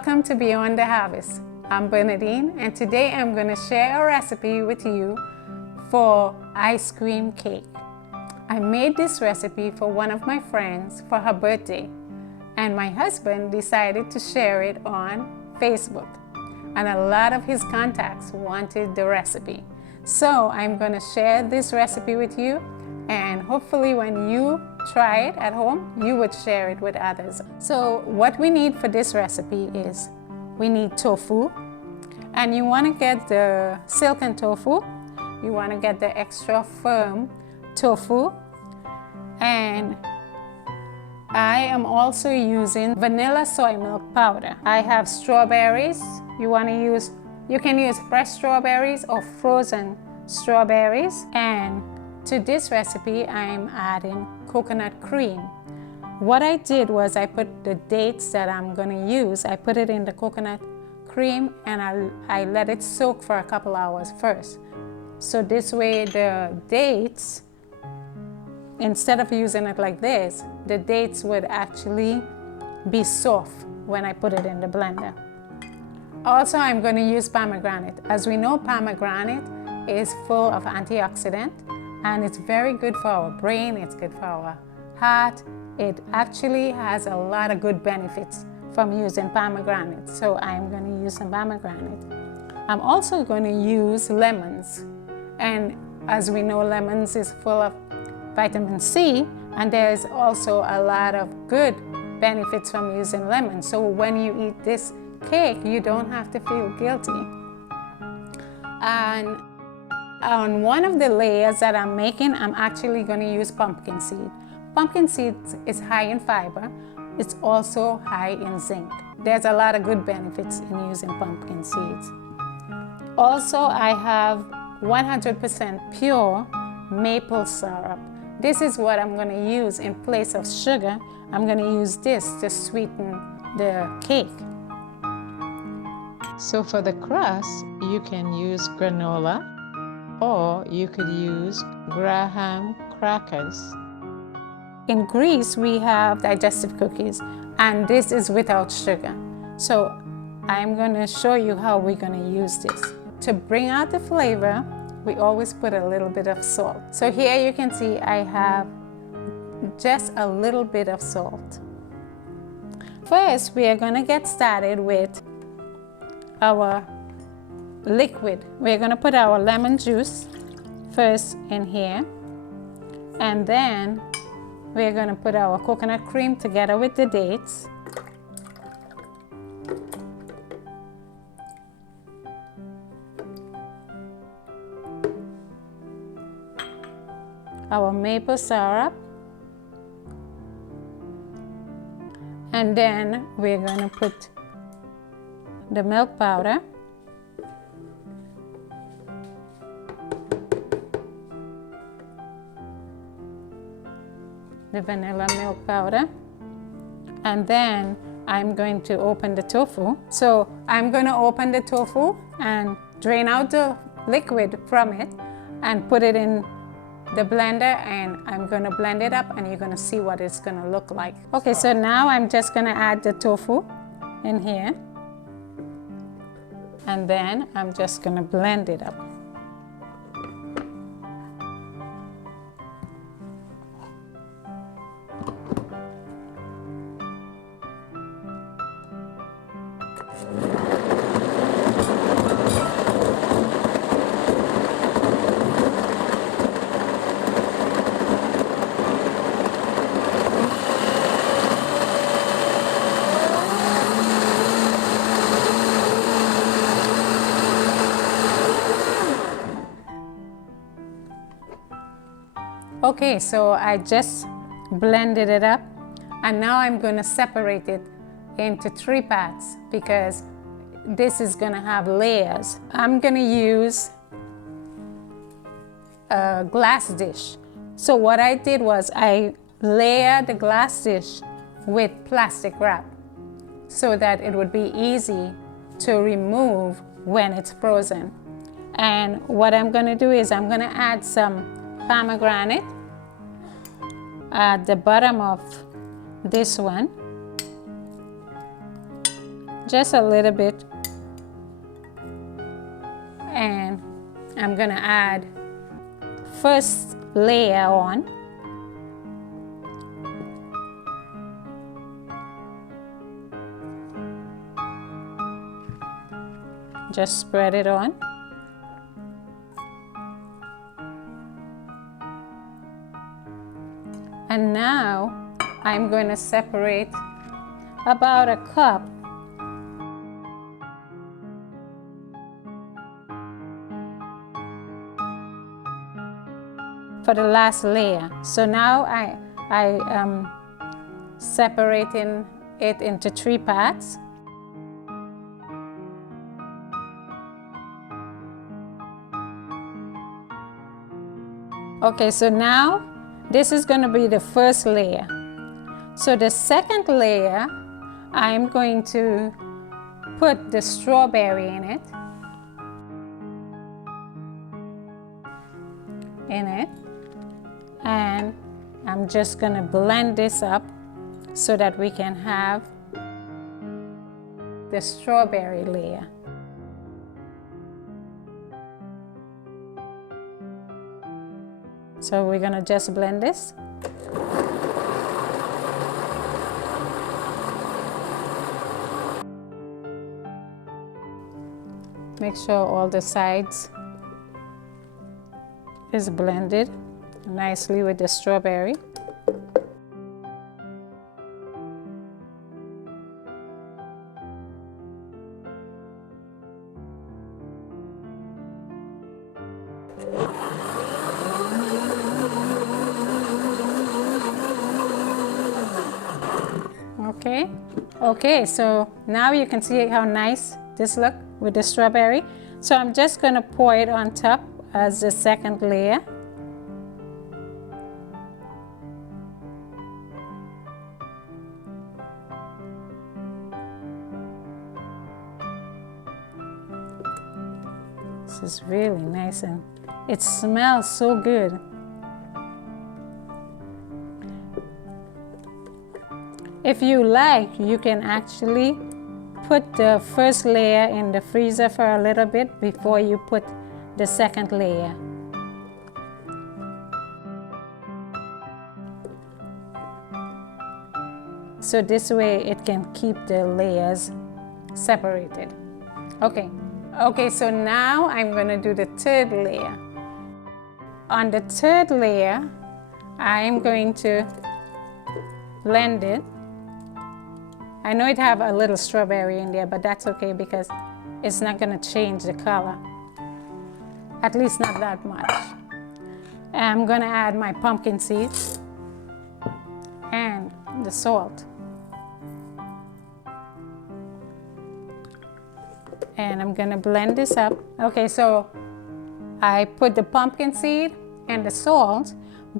Welcome to Beyond the Harvest. I'm Bernadine, and today I'm going to share a recipe with you for ice cream cake. I made this recipe for one of my friends for her birthday, and my husband decided to share it on Facebook, and a lot of his contacts wanted the recipe. So I'm going to share this recipe with you, and hopefully when you try it at home, you would share it with others. So what we need for this recipe is we need tofu, and you want to get the silken tofu. You want to get the extra firm tofu, and I am also using vanilla soy milk powder. I have strawberries. You can use fresh strawberries or frozen strawberries, and to this recipe I'm adding coconut cream. What I did was I put the dates that I'm going to use, I put it in the coconut cream, and I let it soak for a couple hours first. So this way the dates, instead of using it like this, the dates would actually be soft when I put it in the blender. Also, I'm going to use pomegranate. As we know, pomegranate is full of antioxidant, and it's very good for our brain, it's good for our heart. It actually has a lot of good benefits from using pomegranate. So I'm going to use some pomegranate. I'm also going to use lemons. And as we know, lemons is full of vitamin C, and there's also a lot of good benefits from using lemons. So when you eat this cake, you don't have to feel guilty. And on one of the layers that I'm making, I'm actually going to use pumpkin seed. Pumpkin seed is high in fiber. It's also high in zinc. There's a lot of good benefits in using pumpkin seeds. Also, I have 100% pure maple syrup. This is what I'm going to use in place of sugar. I'm going to use this to sweeten the cake. So for the crust, you can use granola, or you could use Graham crackers. In Greece, we have digestive cookies, and this is without sugar. So I'm going to show you how we're going to use this. To bring out the flavor, we always put a little bit of salt. So here you can see I have just a little bit of salt. First, we are going to get started with our liquid. We're going to put our lemon juice first in here, and then we're going to put our coconut cream together with the dates. Our maple syrup, and then we're going to put the milk powder, the vanilla milk powder, and then I'm going to open the tofu. So I'm going to open the tofu and drain out the liquid from it and put it in the blender, and I'm going to blend it up, and you're going to see what it's going to look like. Okay, so now I'm just going to add the tofu in here, and then I'm just going to blend it up. Okay, so I just blended it up, and now I'm going to separate it into 3 parts because this is going to have layers. I'm going to use a glass dish. So what I did was I layered the glass dish with plastic wrap so that it would be easy to remove when it's frozen. And what I'm going to do is I'm going to add some pomegranate at the bottom of this one, just a little bit. And I'm gonna add first layer on. Just spread it on. And now I'm going to separate about a cup for the last layer. So now I am separating it into 3 parts. Okay, so now this is going to be the first layer. So the second layer, I'm going to put the strawberry in it. And I'm just going to blend this up so that we can have the strawberry layer. So we're going to just blend this. Make sure all the sides is blended nicely with the strawberry. Okay, so now you can see how nice this looks with the strawberry. So I'm just going to pour it on top as the second layer. This is really nice and it smells so good. If you like, you can actually put the first layer in the freezer for a little bit before you put the second layer. So this way it can keep the layers separated. Okay, so now I'm going to do the third layer. On the third layer, I'm going to blend it. I know it have a little strawberry in there, but that's okay because it's not going to change the color. At least not that much. I'm going to add my pumpkin seeds and the salt. And I'm going to blend this up. Okay, so I put the pumpkin seed and the salt,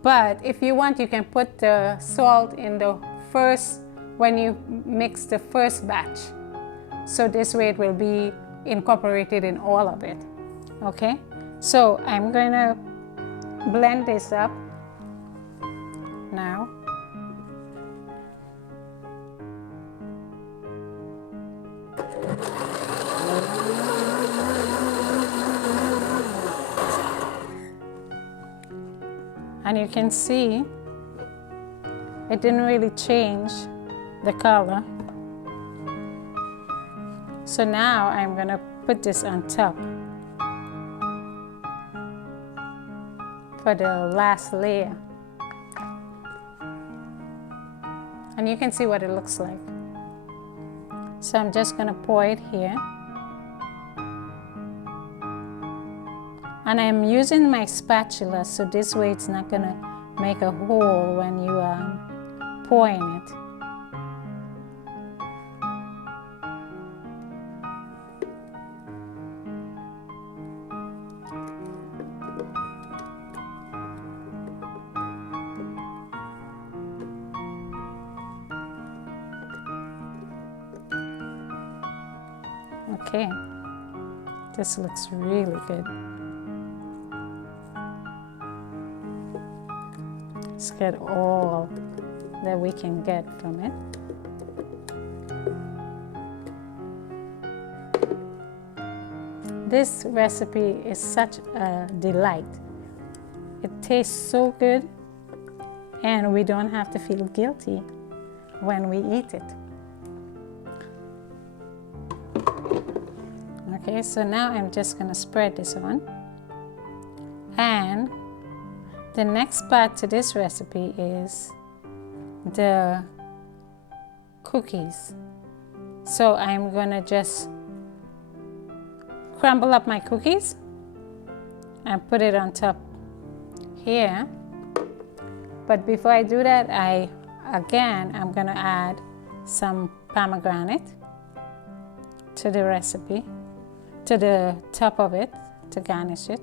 but if you want, you can put the salt in the first, when you mix the first batch. So this way it will be incorporated in all of it. Okay, so I'm going to blend this up now. And you can see it didn't really change the color. So now I'm going to put this on top for the last layer. And you can see what it looks like. So I'm just going to pour it here. And I'm using my spatula, so this way it's not going to make a hole when you are pouring it. Okay, this looks really good. Let's get all that we can get from it. This recipe is such a delight. It tastes so good, and we don't have to feel guilty when we eat it. Okay, so now I'm just gonna spread this on. And the next part to this recipe is the cookies. So I'm gonna just crumble up my cookies and put it on top here. But before I do that, I'm gonna add some pomegranate to the recipe, to the top of it, to garnish it.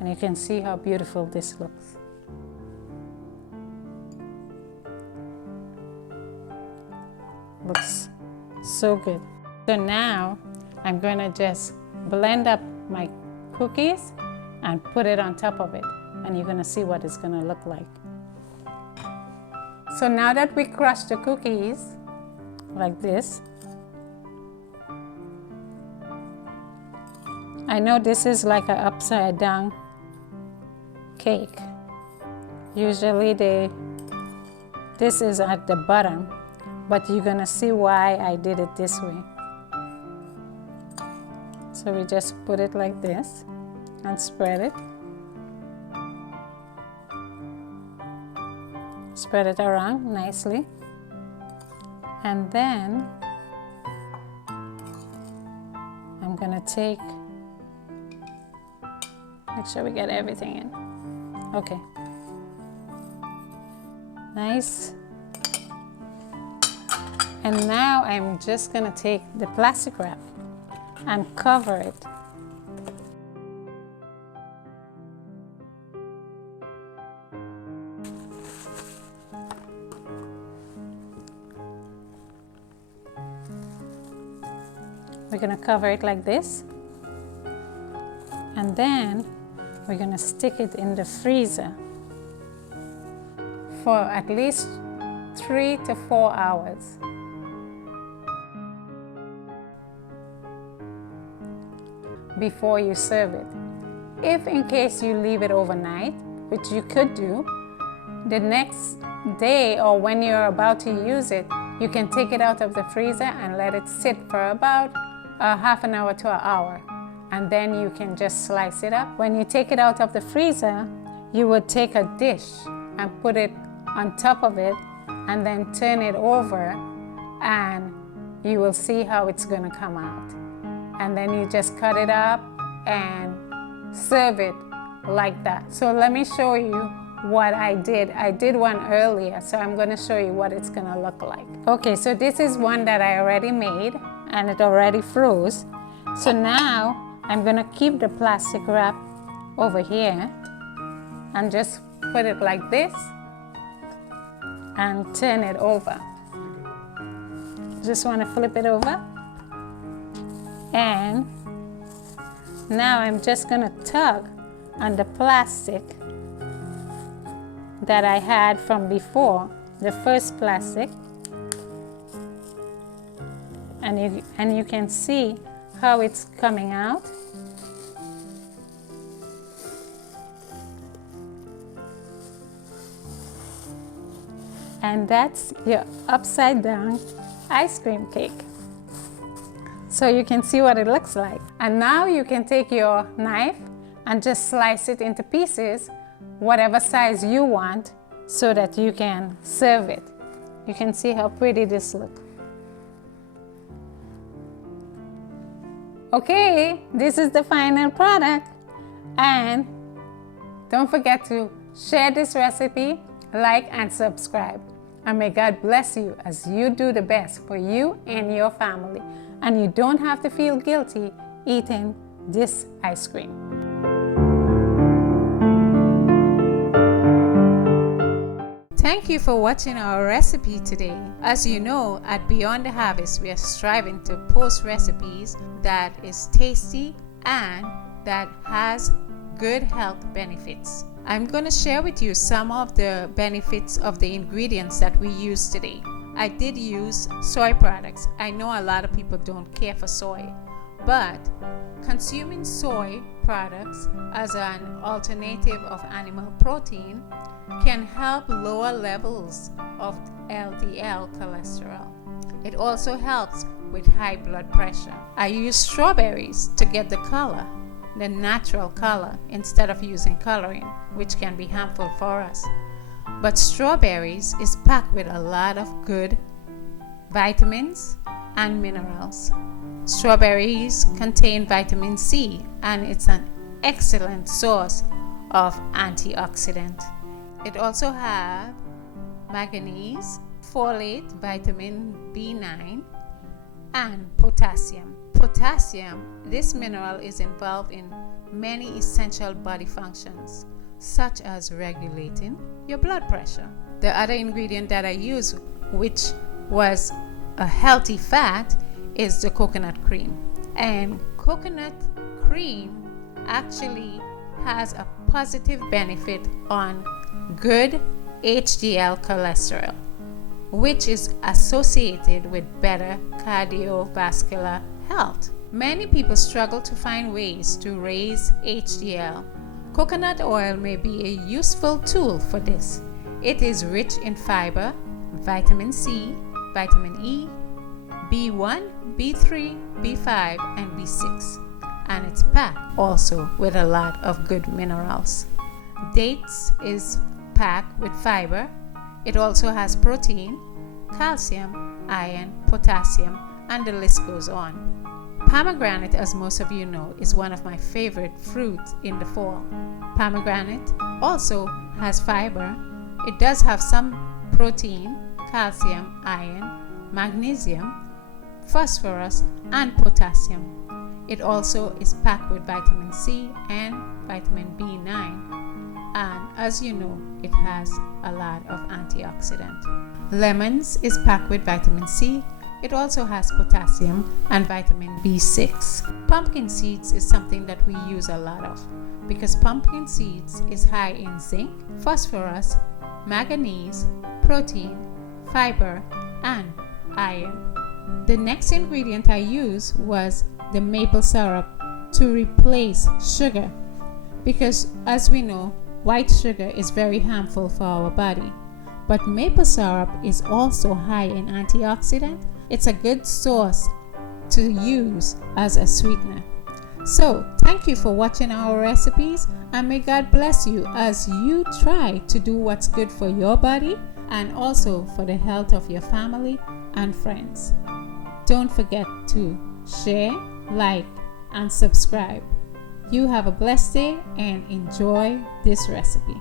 And you can see how beautiful this looks. Looks so good. So now I'm gonna just blend up my cookies and put it on top of it, and you're gonna see what it's gonna look like. So now that we crushed the cookies like this, I know this is like an upside down cake. Usually this is at the bottom, but you're gonna see why I did it this way. So we just put it like this and spread it. Spread it around nicely. And then I'm gonna make sure we get everything in. Okay. Nice. And now I'm just gonna take the plastic wrap and cover it. We're gonna cover it like this, and then we're gonna stick it in the freezer for at least 3 to 4 hours. Before you serve it. If in case you leave it overnight, which you could do, the next day or when you're about to use it, you can take it out of the freezer and let it sit for about half an hour to an hour, and then you can just slice it up. When you take it out of the freezer, you would take a dish and put it on top of it and then turn it over, and you will see how it's going to come out. And then you just cut it up and serve it like that. So let me show you what I did. I did one earlier, so I'm going to show you what it's going to look like. Okay, so this is one that I already made, and it already froze. So now I'm going to keep the plastic wrap over here and just put it like this and turn it over. Just want to flip it over. And now I'm just going to tug on the plastic that I had from before, the first plastic. And you can see how it's coming out. And that's your upside down ice cream cake. So you can see what it looks like. And now you can take your knife and just slice it into pieces, whatever size you want, so that you can serve it. You can see how pretty this looks. Okay, this is the final product. And don't forget to share this recipe, like and subscribe. And may God bless you as you do the best for you and your family. And you don't have to feel guilty eating this ice cream. Thank you for watching our recipe today. As you know, at Beyond the Harvest, we are striving to post recipes that is tasty and that has good health benefits. I'm going to share with you some of the benefits of the ingredients that we use today. I did use soy products. I know a lot of people don't care for soy, but consuming soy products as an alternative of animal protein can help lower levels of LDL cholesterol. It also helps with high blood pressure. I use strawberries to get the color, the natural color, instead of using coloring, which can be harmful for us. But strawberries is packed with a lot of good vitamins and minerals. Strawberries contain vitamin C, and it's an excellent source of antioxidant. It also has manganese, folate, vitamin B9, and potassium. Potassium, this mineral is involved in many essential body functions, such as regulating your blood pressure. The other ingredient that I use, which was a healthy fat, is the coconut cream. And coconut cream actually has a positive benefit on good HDL cholesterol, which is associated with better cardiovascular health. Many people struggle to find ways to raise HDL. Coconut oil may be a useful tool for this. It is rich in fiber, vitamin C, vitamin E, B1, B3, B5, and B6. And it's packed also with a lot of good minerals. Dates is packed with fiber. It also has protein, calcium, iron, potassium, and the list goes on. Pomegranate, as most of you know, is one of my favorite fruits in the fall. Pomegranate also has fiber. It does have some protein, calcium, iron, magnesium, phosphorus, and potassium. It also is packed with vitamin C and vitamin B9. And as you know, it has a lot of antioxidant. Lemons is packed with vitamin C. It also has potassium and vitamin B6. Pumpkin seeds is something that we use a lot of because pumpkin seeds is high in zinc, phosphorus, manganese, protein, fiber, and iron. The next ingredient I used was the maple syrup to replace sugar because, as we know, white sugar is very harmful for our body. But maple syrup is also high in antioxidant. It's a good source to use as a sweetener. So, thank you for watching our recipes, and may God bless you as you try to do what's good for your body and also for the health of your family and friends. Don't forget to share, like, and subscribe. You have a blessed day and enjoy this recipe.